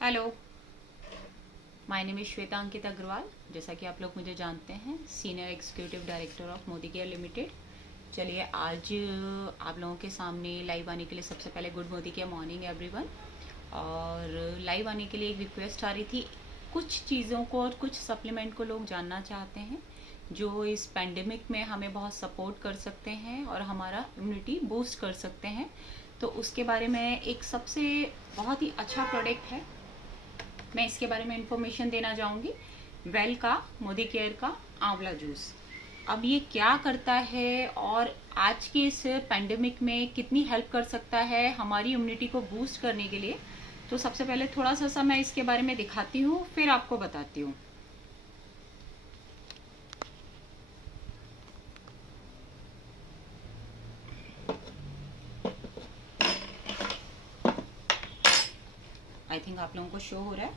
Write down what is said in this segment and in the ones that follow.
Hello, my name is Shweta Ankit Agrawal. जैसा कि आप लोग मुझे जानते हैं, senior executive director of Modi care limited. चलिए, आज आप लोगों के सामने लाइव आने के लिए सबसे पहले good Modi care morning everyone. और लाइव आने के लिए एक रिक्वेस्ट आ रही थी। कुछ चीज़ों को और कुछ सप्लीमेंट को लोग जानना चाहते हैं जो इस पैंडेमिक में हमें बहुत सपोर्ट कर सकते हैं और हमारा इम्यूनिटी बूस्ट कर सकते हैं। तो उसके बारे में एक सबसे बहुत ही अच्छा प्रोडक्ट है, मैं इसके बारे में इंफॉर्मेशन देना चाहूँगी। वेल का मोदी केयर का आंवला जूस। अब ये क्या करता है और आज की इस पैंडेमिक में कितनी हेल्प कर सकता है हमारी इम्यूनिटी को बूस्ट करने के लिए, तो सबसे पहले थोड़ा सा मैं इसके बारे में दिखाती हूँ, फिर आपको बताती हूँ। आई थिंक आप लोगों को शो हो रहा है।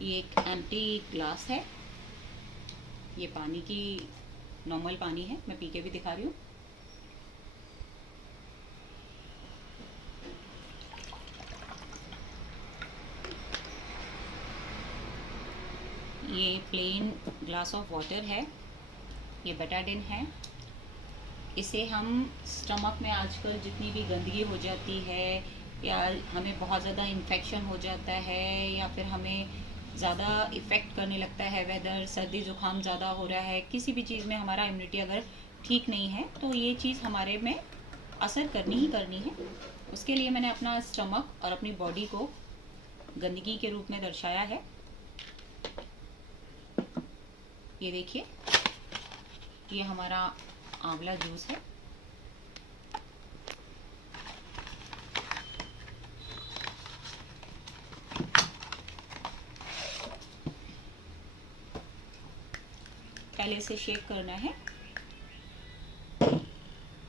ये एक एम्प्टी ग्लास है। ये पानी की नॉर्मल पानी है, मैं पी के भी दिखा रही हूँ। ये प्लेन ग्लास ऑफ वाटर है। ये बेटाडिन है। इसे हम स्टमक में आजकल जितनी भी गंदगी हो जाती है या हमें बहुत ज़्यादा इन्फेक्शन हो जाता है या फिर हमें ज़्यादा इफ़ेक्ट करने लगता है, वेदर सर्दी ज़ुकाम ज़्यादा हो रहा है, किसी भी चीज़ में हमारा इम्यूनिटी अगर ठीक नहीं है तो ये चीज़ हमारे में असर करनी ही करनी है। उसके लिए मैंने अपना स्टमक और अपनी बॉडी को गंदगी के रूप में दर्शाया है। ये देखिए, ये हमारा आंवला जूस है। पहले इसे शेक करना है।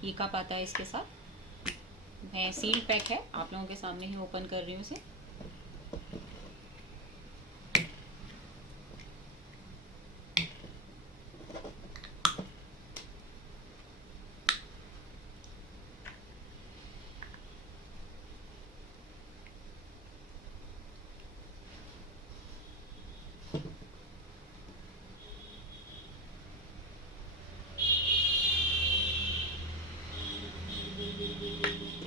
ये कप आता है इसके साथ। मैं सील पैक है, आप लोगों के सामने ही ओपन कर रही हूँ इसे।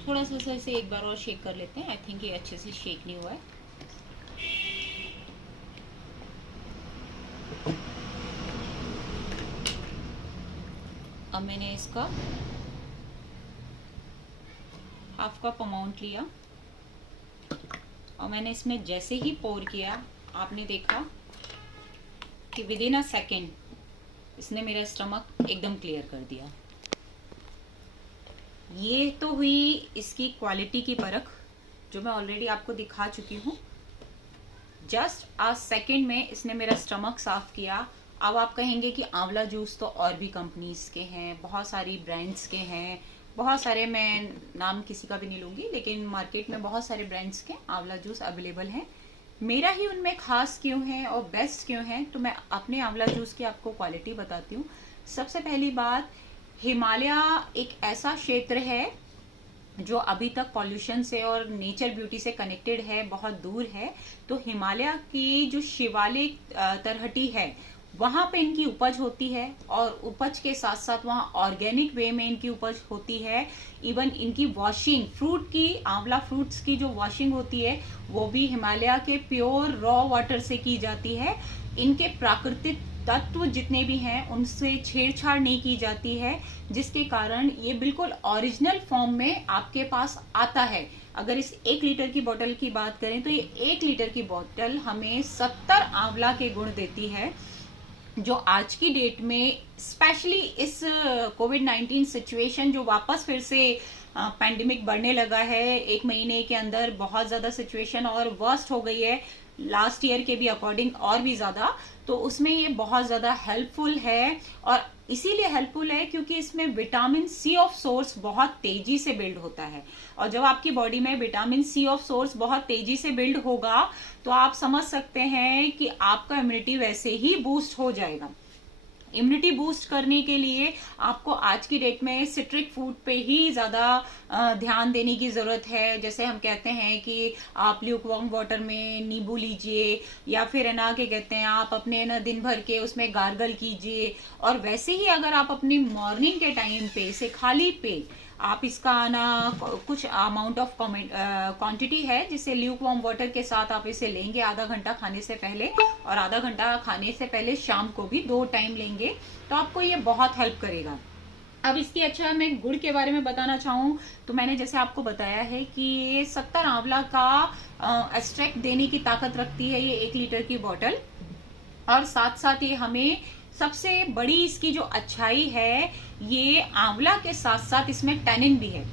थोड़ा सा इसे एक बार और शेक कर लेते हैं। आई थिंक ये अच्छे से शेक नहीं हुआ है। अब मैंने इसका हाफ कप अमाउंट लिया और मैंने इसमें जैसे ही पोर किया, आपने देखा कि विद इन अ सेकेंड इसने मेरा स्टमक एकदम क्लियर कर दिया। ये तो हुई इसकी क्वालिटी की परख, जो मैं ऑलरेडी आपको दिखा चुकी हूँ। जस्ट अ सेकेंड में इसने मेरा स्टमक साफ किया। अब आप कहेंगे कि आंवला जूस तो और भी कंपनीज के हैं, बहुत सारी ब्रांड्स के हैं, बहुत सारे, मैं नाम किसी का भी नहीं लूँगी, लेकिन मार्केट में बहुत सारे ब्रांड्स के आंवला जूस अवेलेबल हैं। मेरा ही उनमें खास क्यों है और बेस्ट क्यों है, तो मैं अपने आंवला जूस की आपको क्वालिटी बताती हूँ। सबसे पहली बात, हिमालय एक ऐसा क्षेत्र है जो अभी तक पॉल्यूशन से और नेचर ब्यूटी से कनेक्टेड है, बहुत दूर है। तो हिमालय की जो शिवालिक तरहटी है, वहां पे इनकी उपज होती है और उपज के साथ साथ वहां ऑर्गेनिक वे में इनकी उपज होती है। इवन इनकी वॉशिंग, फ्रूट की, आंवला फ्रूट्स की जो वॉशिंग होती है वो भी हिमालय के प्योर रॉ वाटर से की जाती है। इनके प्राकृतिक तत्व जितने भी हैं उनसे छेड़छाड़ नहीं की जाती है, जिसके कारण ये बिल्कुल ओरिजिनल फॉर्म में आपके पास आता है। अगर इस 1 लीटर की बोतल की बात करें तो ये 1 लीटर की बोतल हमें 70 आंवला के गुण देती है, जो आज की डेट में स्पेशली इस कोविड-19 सिचुएशन जो वापस फिर से पैंडेमिक बढ़ने लगा है, 1 महीने के अंदर बहुत ज्यादा सिचुएशन और वर्स्ट हो गई है लास्ट ईयर के भी अकॉर्डिंग, और भी ज्यादा, तो उसमें ये बहुत ज्यादा हेल्पफुल है। और इसीलिए हेल्पफुल है क्योंकि इसमें विटामिन सी ऑफ सोर्स बहुत तेजी से बिल्ड होता है। और जब आपकी बॉडी में विटामिन सी ऑफ सोर्स बहुत तेजी से बिल्ड होगा तो आप समझ सकते हैं कि आपका इम्यूनिटी वैसे ही बूस्ट हो जाएगा। इम्यूनिटी बूस्ट करने के लिए आपको आज की डेट में सिट्रिक फूड पे ही ज्यादा ध्यान देने की जरूरत है। जैसे हम कहते हैं कि आप ल्यूकवार्म वाटर में नींबू लीजिए, या फिर है ना क्या कहते हैं आप अपने ना दिन भर के उसमें गार्गल कीजिए। और वैसे ही अगर आप अपनी मॉर्निंग के टाइम पे इसे खाली पेट आप इसका ना कुछ अमाउंट ऑफ क्वांटिटी है जिसे ल्यूक वार्म वाटर के साथ आप इसे लेंगे आधा घंटा खाने से पहले, और आधा घंटा खाने से पहले शाम को भी 2 टाइम लेंगे, तो आपको ये बहुत हेल्प करेगा। अब इसकी अच्छा मैं गुड़ के बारे में बताना चाहूँ तो मैंने जैसे आपको बताया है कि ये 70 आंवला का एक्सट्रैक्ट देने की ताकत रखती है ये 1 लीटर की बॉटल। और साथ साथ ये हमें सबसे बड़ी इसकी जो अच्छाई है, ये आंवला के साथ साथ इसमें टैनिन भी है।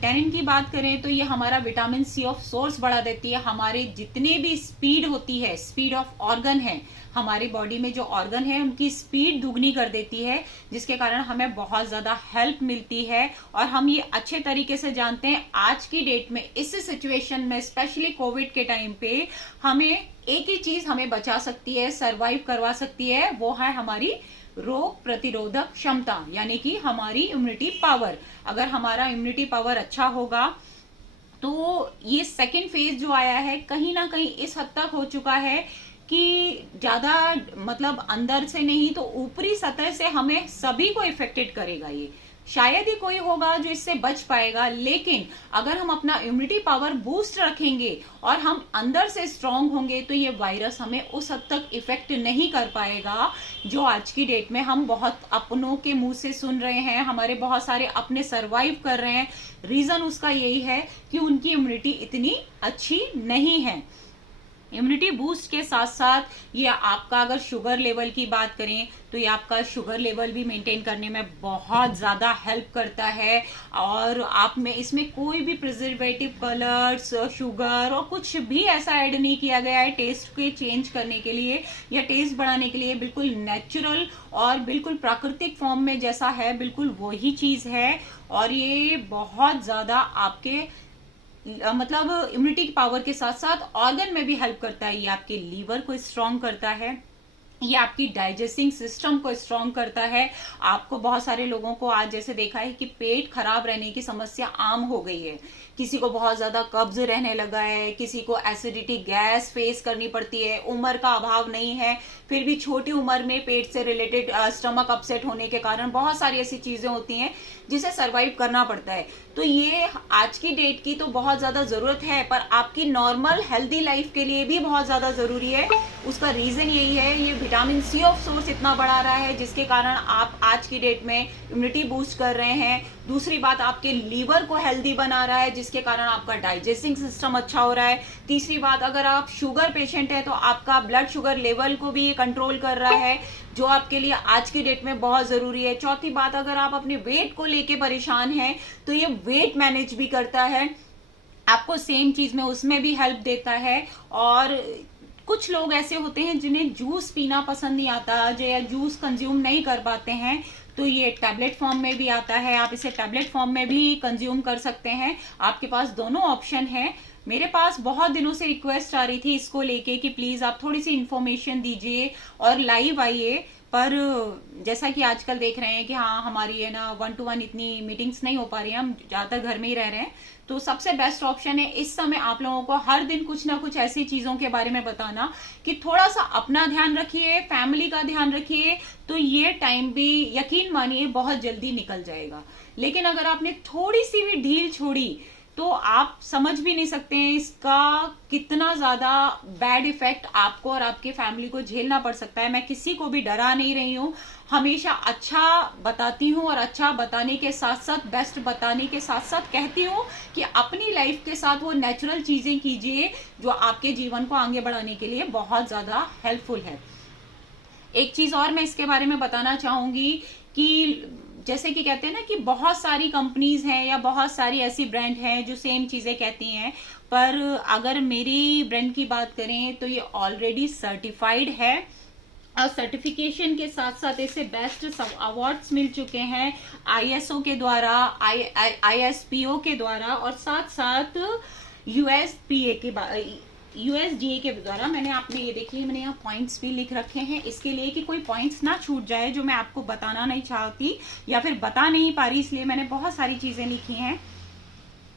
टैनिन की बात करें तो ये हमारा विटामिन सी ऑफ सोर्स बढ़ा देती है। हमारे जितने भी स्पीड होती है, स्पीड ऑफ ऑर्गन है, हमारी बॉडी में जो ऑर्गन है उनकी स्पीड दुगनी कर देती है, जिसके कारण हमें बहुत ज्यादा हेल्प मिलती है। और हम ये अच्छे तरीके से जानते हैं आज की डेट में इस सिचुएशन में, स्पेशली कोविड के टाइम पे, हमें एक ही चीज हमें बचा सकती है, सरवाइव करवा सकती है, वो है हमारी रोग प्रतिरोधक क्षमता, यानी कि हमारी इम्यूनिटी पावर। अगर हमारा इम्यूनिटी पावर अच्छा होगा तो ये सेकेंड फेज जो आया है कहीं ना कहीं इस हद तक हो चुका है कि ज्यादा मतलब अंदर से नहीं तो ऊपरी सतह से हमें सभी को इफेक्टेड करेगा। ये शायद ही कोई होगा जो इससे बच पाएगा, लेकिन अगर हम अपना इम्यूनिटी पावर बूस्ट रखेंगे और हम अंदर से स्ट्रांग होंगे तो ये वायरस हमें उस हद तक इफेक्ट नहीं कर पाएगा जो आज की डेट में हम बहुत अपनों के मुंह से सुन रहे हैं। हमारे बहुत सारे अपने सरवाइव कर रहे हैं, रीजन उसका यही है कि उनकी इम्यूनिटी इतनी अच्छी नहीं है। इम्यूनिटी बूस्ट के साथ साथ ये आपका अगर शुगर लेवल की बात करें तो ये आपका शुगर लेवल भी मेंटेन करने में बहुत ज्यादा हेल्प करता है। और आप में इसमें कोई भी प्रिजर्वेटिव, कलर्स, शुगर और कुछ भी ऐसा ऐड नहीं किया गया है टेस्ट के चेंज करने के लिए या टेस्ट बढ़ाने के लिए। बिल्कुल नेचुरल और बिल्कुल प्राकृतिक फॉर्म में जैसा है बिल्कुल वही चीज है। और ये बहुत ज्यादा आपके मतलब इम्यूनिटी पावर के साथ साथ ऑर्गन में भी हेल्प करता है। ये आपके लीवर को स्ट्रांग करता है, ये आपकी डाइजेस्टिंग सिस्टम को स्ट्रांग करता है। आपको बहुत सारे लोगों को आज जैसे देखा है कि पेट खराब रहने की समस्या आम हो गई है, किसी को बहुत ज्यादा कब्ज रहने लगा है, किसी को एसिडिटी, गैस फेस करनी पड़ती है। उम्र का अभाव नहीं है फिर भी छोटी उम्र में पेट से रिलेटेड स्टमक अपसेट होने के कारण बहुत सारी ऐसी चीजें होती हैं जिसे सरवाइव करना पड़ता है। तो ये आज की डेट की तो बहुत ज्यादा जरूरत है, पर आपकी नॉर्मल हेल्दी लाइफ के लिए भी बहुत ज्यादा जरूरी है। उसका रीजन यही है, ये विटामिन सी ऑफ सोर्स इतना बढ़ा रहा है जिसके कारण आप आज की डेट में इम्यूनिटी बूस्ट कर रहे हैं। दूसरी बात, आपके लीवर को हेल्दी बना रहा है जिसके कारण आपका डाइजेस्टिंग सिस्टम अच्छा हो रहा है। तीसरी बात, अगर आप शुगर पेशेंट है तो आपका ब्लड शुगर लेवल को भी ये कंट्रोल कर रहा है जो आपके लिए आज की डेट में बहुत जरूरी है। चौथी बात, अगर आप अपने वेट को लेके परेशान हैं तो ये वेट मैनेज भी करता है, आपको सेम चीज में उसमें भी हेल्प देता है। और कुछ लोग ऐसे होते हैं जिन्हें जूस पीना पसंद नहीं आता, जो या जूस कंज्यूम नहीं कर पाते हैं, तो ये टैबलेट फॉर्म में भी आता है, आप इसे टैबलेट फॉर्म में भी कंज्यूम कर सकते हैं। आपके पास दोनों ऑप्शन है। मेरे पास बहुत दिनों से रिक्वेस्ट आ रही थी इसको लेके कि प्लीज आप थोड़ी सी इन्फॉर्मेशन दीजिए और लाइव आइए, पर जैसा कि आजकल देख रहे हैं कि हाँ हमारी है ना 1 to 1 इतनी मीटिंग्स नहीं हो पा रही हैं, हम ज्यादातर घर में ही रह रहे हैं, तो सबसे बेस्ट ऑप्शन है इस समय आप लोगों को हर दिन कुछ ना कुछ ऐसी चीजों के बारे में बताना कि थोड़ा सा अपना ध्यान रखिए, फैमिली का ध्यान रखिए, तो ये टाइम भी यकीन मानिए बहुत जल्दी निकल जाएगा। लेकिन अगर आपने थोड़ी सी भी ढील छोड़ी तो आप समझ भी नहीं सकते हैं इसका कितना ज्यादा बैड इफेक्ट आपको और आपके फैमिली को झेलना पड़ सकता है। मैं किसी को भी डरा नहीं रही हूँ, हमेशा अच्छा बताती हूँ और अच्छा बताने के साथ साथ, बेस्ट बताने के साथ साथ कहती हूँ कि अपनी लाइफ के साथ वो नेचुरल चीजें कीजिए जो आपके जीवन को आगे बढ़ाने के लिए बहुत ज्यादा हेल्पफुल है। एक चीज और मैं इसके बारे में बताना चाहूंगी कि जैसे कि कहते हैं ना कि बहुत सारी कंपनीज हैं या बहुत सारी ऐसी ब्रांड हैं जो सेम चीजें कहती हैं, पर अगर मेरी ब्रांड की बात करें तो ये ऑलरेडी सर्टिफाइड है और सर्टिफिकेशन के साथ साथ इसे बेस्ट अवार्ड्स मिल चुके हैं ISO के द्वारा, ISPO के द्वारा और साथ साथ USPA के USDA के द्वारा मैंने आपने ये देखिए, मैंने यहाँ पॉइंट्स भी लिख रखे हैं इसके लिए कि कोई पॉइंट्स ना छूट जाए जो मैं आपको बताना नहीं चाहती या फिर बता नहीं पा रही, इसलिए मैंने बहुत सारी चीजें लिखी हैं।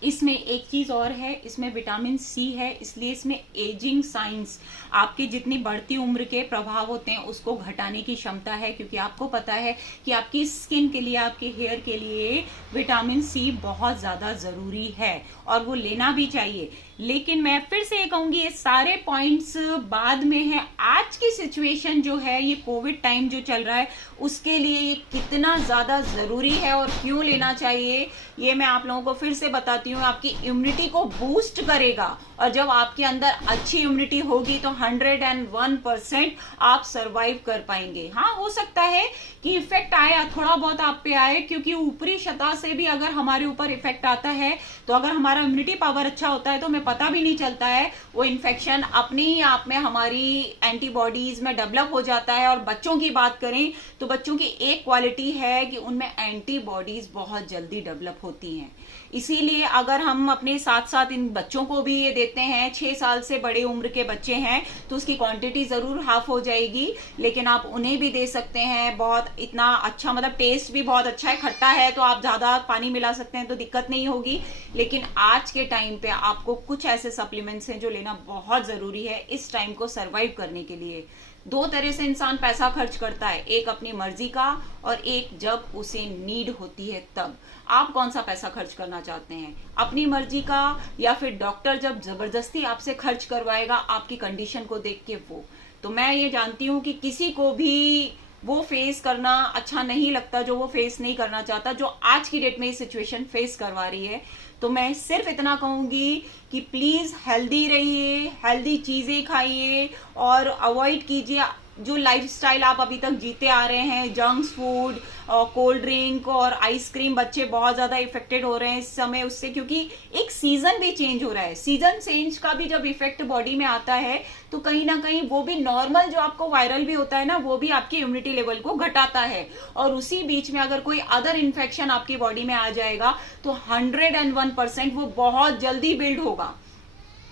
इसमें एक चीज और है, इसमें विटामिन सी है, इसलिए इसमें एजिंग साइंस, आपकी जितनी बढ़ती उम्र के प्रभाव होते हैं उसको घटाने की क्षमता है, क्योंकि आपको पता है कि आपकी स्किन के लिए, आपके हेयर के लिए विटामिन सी बहुत ज्यादा जरूरी है और वो लेना भी चाहिए। लेकिन मैं फिर से ये कहूंगी, ये सारे पॉइंट्स बाद में है। आज की सिचुएशन जो है, ये कोविड टाइम जो चल रहा है उसके लिए ये कितना ज्यादा जरूरी है और क्यों लेना चाहिए ये मैं आप लोगों को फिर से बताती हूँ। आपकी इम्यूनिटी को बूस्ट करेगा और जब आपके अंदर अच्छी इम्यूनिटी होगी तो 101% आप सरवाइव कर पाएंगे। हाँ, हो सकता है कि इफेक्ट आए, थोड़ा बहुत आप पे आए, क्योंकि ऊपरी सतह से भी अगर हमारे ऊपर इफेक्ट आता है तो अगर हमारा इम्यूनिटी पावर अच्छा होता है तो हमें पता भी नहीं चलता है, वो इन्फेक्शन अपने ही आप में हमारी एंटीबॉडीज में डेवलप हो जाता है। और बच्चों की बात करें तो बच्चों की एक क्वालिटी है कि उनमें एंटीबॉडीज बहुत जल्दी डेवलप होती हैं। इसीलिए अगर हम अपने साथ साथ इन बच्चों को भी ये देते हैं, 6 साल से बड़े उम्र के बच्चे हैं तो उसकी क्वांटिटी जरूर हाफ हो जाएगी, लेकिन आप उन्हें भी दे सकते हैं। बहुत इतना अच्छा, मतलब टेस्ट भी बहुत अच्छा है, खट्टा है तो आप ज्यादा पानी मिला सकते हैं तो दिक्कत नहीं होगी। लेकिन आज के टाइम पे आपको कुछ ऐसे सप्लीमेंट्स हैं जो लेना बहुत जरूरी है इस टाइम को सरवाइव करने के लिए। 2 तरह से इंसान पैसा खर्च करता है, एक अपनी मर्जी का और एक जब उसे नीड होती है तब। आप कौन सा पैसा खर्च करना चाहते हैं, अपनी मर्जी का या फिर डॉक्टर जब जबरदस्ती आपसे खर्च करवाएगा आपकी कंडीशन को देख के वो। तो मैं ये जानती हूँ कि किसी को भी वो फेस करना अच्छा नहीं लगता जो वो फेस नहीं करना चाहता, जो आज की डेट में ये सिचुएशन फेस करवा रही है। तो मैं सिर्फ इतना कहूंगी कि प्लीज हेल्दी रहिए, हेल्दी चीजें खाइए और अवॉइड कीजिए जो लाइफस्टाइल आप अभी तक जीते आ रहे हैं, जंक फूड और कोल्ड ड्रिंक और आइसक्रीम। बच्चे बहुत ज्यादा इफेक्टेड हो रहे हैं इस समय उससे, क्योंकि एक सीजन भी चेंज हो रहा है। सीजन चेंज का भी जब इफेक्ट बॉडी में आता है तो कहीं ना कहीं वो भी नॉर्मल जो आपको वायरल भी होता है ना, वो भी आपकी इम्यूनिटी लेवल को घटाता है। और उसी बीच में अगर कोई अदर इन्फेक्शन आपकी बॉडी में आ जाएगा तो 101% वो बहुत जल्दी बिल्ड होगा।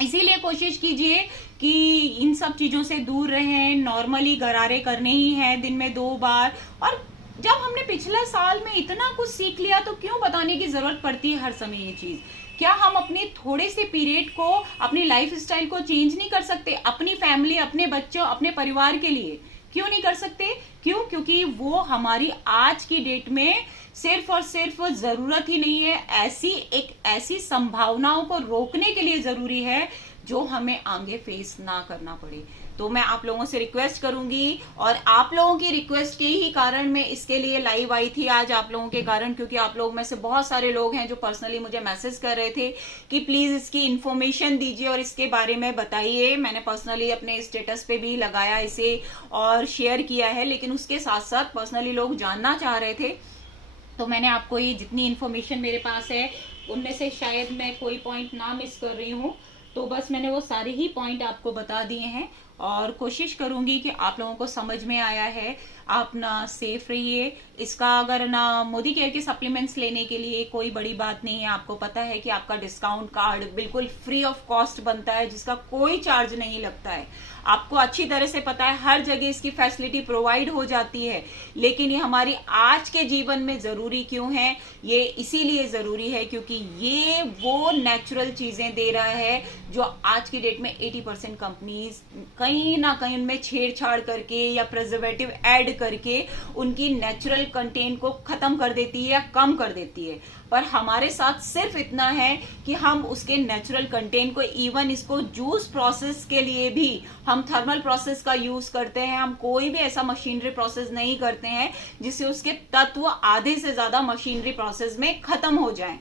इसीलिए कोशिश कीजिए कि इन सब चीजों से दूर रहें। नॉर्मली गरारे करने ही हैं दिन में 2 बार। और जब हमने पिछले साल में इतना कुछ सीख लिया तो क्यों बताने की जरूरत पड़ती है हर समय ये चीज। क्या हम अपने थोड़े से पीरियड को, अपनी लाइफ स्टाइल को चेंज नहीं कर सकते अपनी फैमिली, अपने बच्चों, अपने परिवार के लिए? क्यों नहीं कर सकते? क्यों? क्योंकि वो हमारी आज की डेट में सिर्फ और सिर्फ जरूरत ही नहीं है, ऐसी संभावनाओं को रोकने के लिए जरूरी है जो हमें आगे फेस ना करना पड़े। तो मैं आप लोगों से रिक्वेस्ट करूंगी और आप लोगों की रिक्वेस्ट के ही कारण मैं इसके लिए लाइव आई थी आज, आप लोगों के कारण, क्योंकि आप लोग में से बहुत सारे लोग हैं जो पर्सनली मुझे मैसेज कर रहे थे कि प्लीज इसकी इन्फॉर्मेशन दीजिए और इसके बारे में बताइए। मैंने पर्सनली अपने स्टेटस पे भी लगाया इसे और शेयर किया है, लेकिन उसके साथ साथ पर्सनली लोग जानना चाह रहे थे तो मैंने आपको ये जितनी इन्फॉर्मेशन मेरे पास है उनमें से शायद मैं कोई पॉइंट ना मिस कर रही हूँ, तो बस मैंने वो सारे ही पॉइंट आपको बता दिए हैं और कोशिश करूंगी कि आप लोगों को समझ में आया है। आप ना सेफ रहिए। इसका अगर ना मोदी केयर के सप्लीमेंट्स लेने के लिए कोई बड़ी बात नहीं है। आपको पता है कि आपका डिस्काउंट कार्ड बिल्कुल फ्री ऑफ कॉस्ट बनता है जिसका कोई चार्ज नहीं लगता है। आपको अच्छी तरह से पता है हर जगह इसकी फैसिलिटी प्रोवाइड हो जाती है। लेकिन ये हमारी आज के जीवन में जरूरी क्यों है? ये इसीलिए जरूरी है क्योंकि ये वो नेचुरल चीजें दे रहा है जो आज की डेट में 80% कंपनीज कहीं ना कहीं उनमें छेड़छाड़ करके या प्रिजर्वेटिव ऐड करके उनकी नेचुरल कंटेंट को खत्म कर देती है या कम कर देती है। पर हमारे साथ सिर्फ इतना है कि हम उसके नेचुरल कंटेंट को, इवन इसको जूस प्रोसेस के लिए भी हम थर्मल प्रोसेस का यूज करते हैं। हम कोई भी ऐसा मशीनरी प्रोसेस नहीं करते हैं जिससे उसके तत्व आधे से ज्यादा मशीनरी प्रोसेस में खत्म हो जाएं।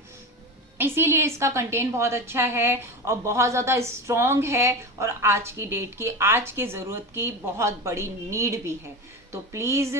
इसीलिए इसका कंटेंट बहुत अच्छा है और बहुत ज्यादा स्ट्रॉन्ग है और आज की डेट की, आज की जरूरत की बहुत बड़ी नीड भी है। तो प्लीज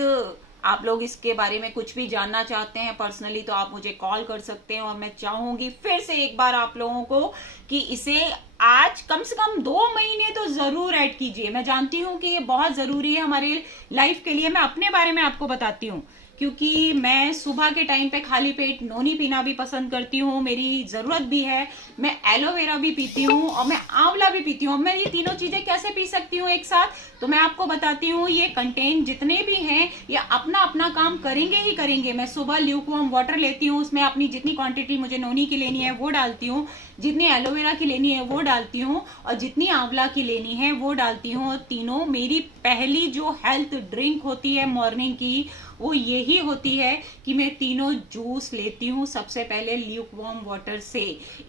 आप लोग इसके बारे में कुछ भी जानना चाहते हैं पर्सनली तो आप मुझे कॉल कर सकते हैं। और मैं चाहूंगी फिर से एक बार आप लोगों को कि इसे आज कम से कम 2 महीने तो जरूर ऐड कीजिए। मैं जानती हूं कि ये बहुत जरूरी है हमारी लाइफ के लिए। मैं अपने बारे में आपको बताती हूँ क्योंकि मैं सुबह के टाइम पे खाली पेट नोनी पीना भी पसंद करती हूँ, मेरी जरूरत भी है। मैं एलोवेरा भी पीती हूँ और मैं आंवला भी पीती हूँ। मैं ये तीनों चीजें कैसे पी सकती हूँ एक साथ, तो मैं आपको बताती हूँ। ये कंटेंट जितने भी हैं ये अपना अपना काम करेंगे ही करेंगे। मैं सुबह ल्यूकवार्म वाटर लेती हूँ, उसमें अपनी जितनी क्वांटिटी मुझे नोनी की लेनी है वो डालती हूँ, जितनी एलोवेरा की लेनी है वो डालती हूँ, और जितनी आंवला की लेनी है वो डालती हूँ। और तीनों मेरी पहली जो हेल्थ ड्रिंक होती है मॉर्निंग की, वो यही होती है कि मैं तीनों जूस लेती हूँ सबसे पहले ल्यूकवार्म वाटर से।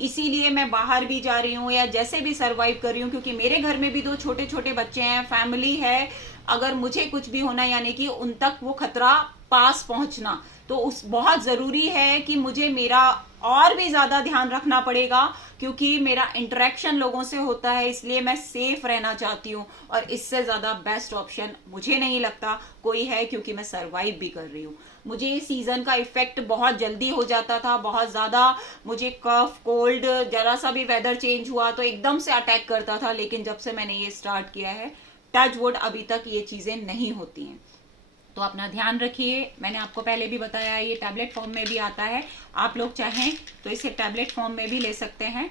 इसीलिए मैं बाहर भी जा रही हूँ या जैसे भी सरवाइव कर रही हूँ, क्योंकि मेरे घर में भी 2 छोटे छोटे बच्चे हैं, फैमिली है। अगर मुझे कुछ भी होना यानी कि उन तक वो खतरा पास पहुंचना, तो उस बहुत जरूरी है कि मुझे मेरा और भी ज्यादा ध्यान रखना पड़ेगा, क्योंकि मेरा इंटरेक्शन लोगों से होता है, इसलिए मैं सेफ रहना चाहती हूँ। और इससे ज्यादा बेस्ट ऑप्शन मुझे नहीं लगता कोई है, क्योंकि मैं सरवाइव भी कर रही हूँ। मुझे इस सीजन का इफेक्ट बहुत जल्दी हो जाता था, बहुत ज्यादा मुझे कफ कोल्ड, जरा सा भी वेदर चेंज हुआ तो एकदम से अटैक करता था। लेकिन जब से मैंने ये स्टार्ट किया है, टच वुड, अभी तक ये चीजें नहीं होती हैं। तो अपना ध्यान रखिए। मैंने आपको पहले भी बताया ये टैबलेट फॉर्म में भी आता है, आप लोग चाहें तो इसे टैबलेट फॉर्म में भी ले सकते हैं।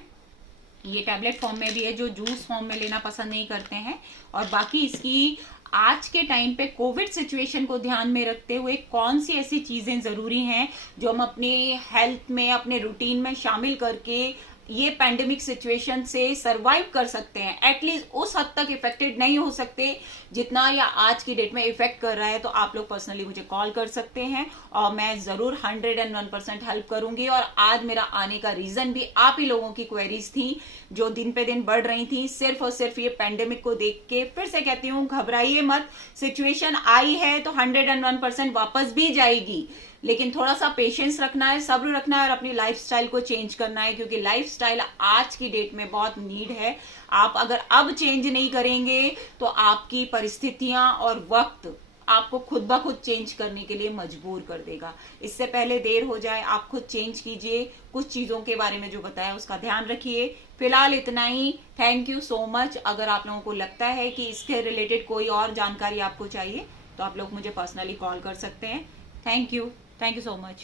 ये टैबलेट फॉर्म में भी है जो जूस फॉर्म में लेना पसंद नहीं करते हैं। और बाकी इसकी आज के टाइम पे कोविड सिचुएशन को ध्यान में रखते हुए कौन सी ऐसी चीजें जरूरी हैं जो हम अपने हेल्थ में, अपने रूटीन में शामिल करके ये पैंडेमिक सिचुएशन से सरवाइव कर सकते हैं। एटलीस्ट उस हद तक इफेक्टेड नहीं हो सकते जितना या आज की डेट में इफेक्ट कर रहा है, तो आप लोग पर्सनली मुझे कॉल कर सकते हैं और मैं जरूर 101% हेल्प करूंगी। और आज मेरा आने का रीजन भी आप ही लोगों की क्वेरीज थी जो दिन पे दिन बढ़ रही थी, सिर्फ और सिर्फ ये पैंडेमिक को देख के। फिर से कहती हूँ, घबराइए मत, सिचुएशन आई है तो 101% वापस भी जाएगी, लेकिन थोड़ा सा पेशेंस रखना है, सब्र रखना है और अपनी लाइफस्टाइल को चेंज करना है, क्योंकि लाइफस्टाइल आज की डेट में बहुत नीड है। आप अगर अब चेंज नहीं करेंगे तो आपकी परिस्थितियां और वक्त आपको खुद ब खुद चेंज करने के लिए मजबूर कर देगा। इससे पहले देर हो जाए, आप खुद चेंज कीजिए। कुछ चीजों के बारे में जो बताया उसका ध्यान रखिए। फिलहाल इतना ही। Thank you so much. अगर आप लोगों को लगता है कि इसके रिलेटेड कोई और जानकारी आपको चाहिए तो आप लोग मुझे पर्सनली कॉल कर सकते हैं। Thank you so much.